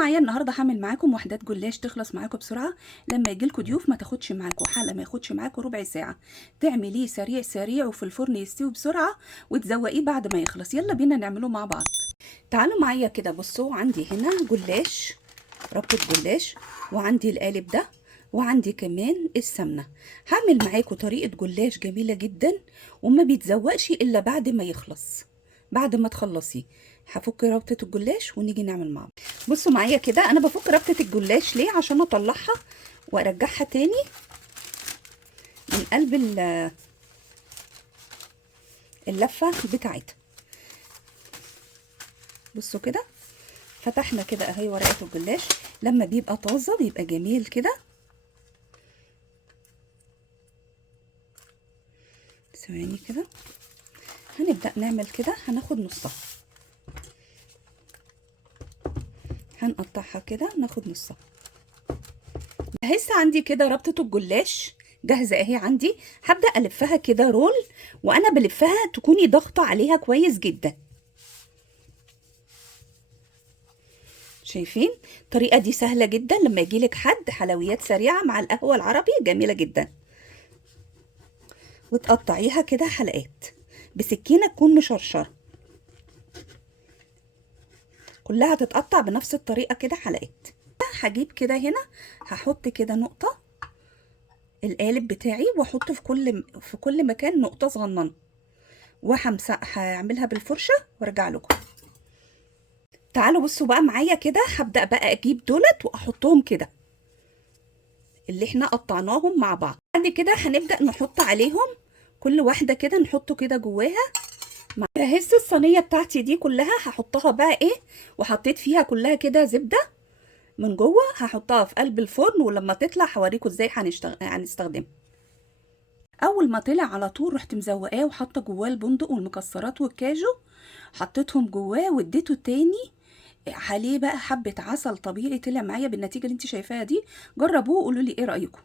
معايا النهارده هعمل معاكم وحدات جلاش تخلص معاكم بسرعه. لما يجيلكوا ضيوف ما تاخدش معاكم حله، ما ياخدش معاكم ربع ساعه، تعمليه سريع سريع وفي الفرن يستوي بسرعه وتزوقيه بعد ما يخلص. يلا بينا نعمله مع بعض. تعالوا معايا كده. بصوا، عندي هنا جلاش، ربطه جلاش، وعندي القالب ده، وعندي كمان السمنه. هعمل معاكم طريقه جلاش جميله جدا وما بيتزوقش الا بعد ما يخلص. بعد ما تخلصيه هفك ربطه الجلاش ونيجي نعمل مع بعض. بصوا معايا كده، انا بفك ربطه الجلاش ليه؟ عشان اطلعها وارجعها تاني من قلب اللفه بتاعتها. بصوا كده، فتحنا كده اهي ورقه الجلاش. لما بيبقى طازه بيبقى جميل كده. ثواني كده، هنبدا نعمل كده. هناخد نصها، هنقطعها كده، ناخد نصها. جهزت عندي كده ربطه الجلاش جاهزه اهي عندي. هبدا الفها كده رول، وانا بلفها تكوني ضاغطه عليها كويس جدا. شايفين الطريقه دي سهله جدا؟ لما يجيلك حد حلويات سريعه مع القهوه العربي جميله جدا. وتقطعيها كده حلقات بسكينه تكون مشرشره، كلها تتقطع بنفس الطريقه كده حلقات. هجيب كده هنا، هحط كده نقطه القالب بتاعي، واحط في كل مكان نقطه صغننه، هعملها بالفرشه وارجع لكم. تعالوا بصوا بقى معايا كده. هبدا بقى اجيب دولت واحطهم كده اللي احنا قطعناهم مع بعض. بعد كده هنبدا نحط عليهم كل واحده كده، نحطه كده جواها. جهزت الصينيه بتاعتي دي كلها، هحطها بقى ايه، وحطيت فيها كلها كده زبده من جوه. هحطها في قلب الفرن، ولما تطلع هوريكم ازاي هنستخدمها. اول ما طلع على طول رحت مزوقاه وحاطه جواه البندق والمكسرات والكاجو، حطيتهم جواه واديته تاني عليه بقى حبه عسل طبيعي. طلع معايا بالنتيجه اللي انت شايفاها دي. جربوه وقولوا لي ايه رايكم.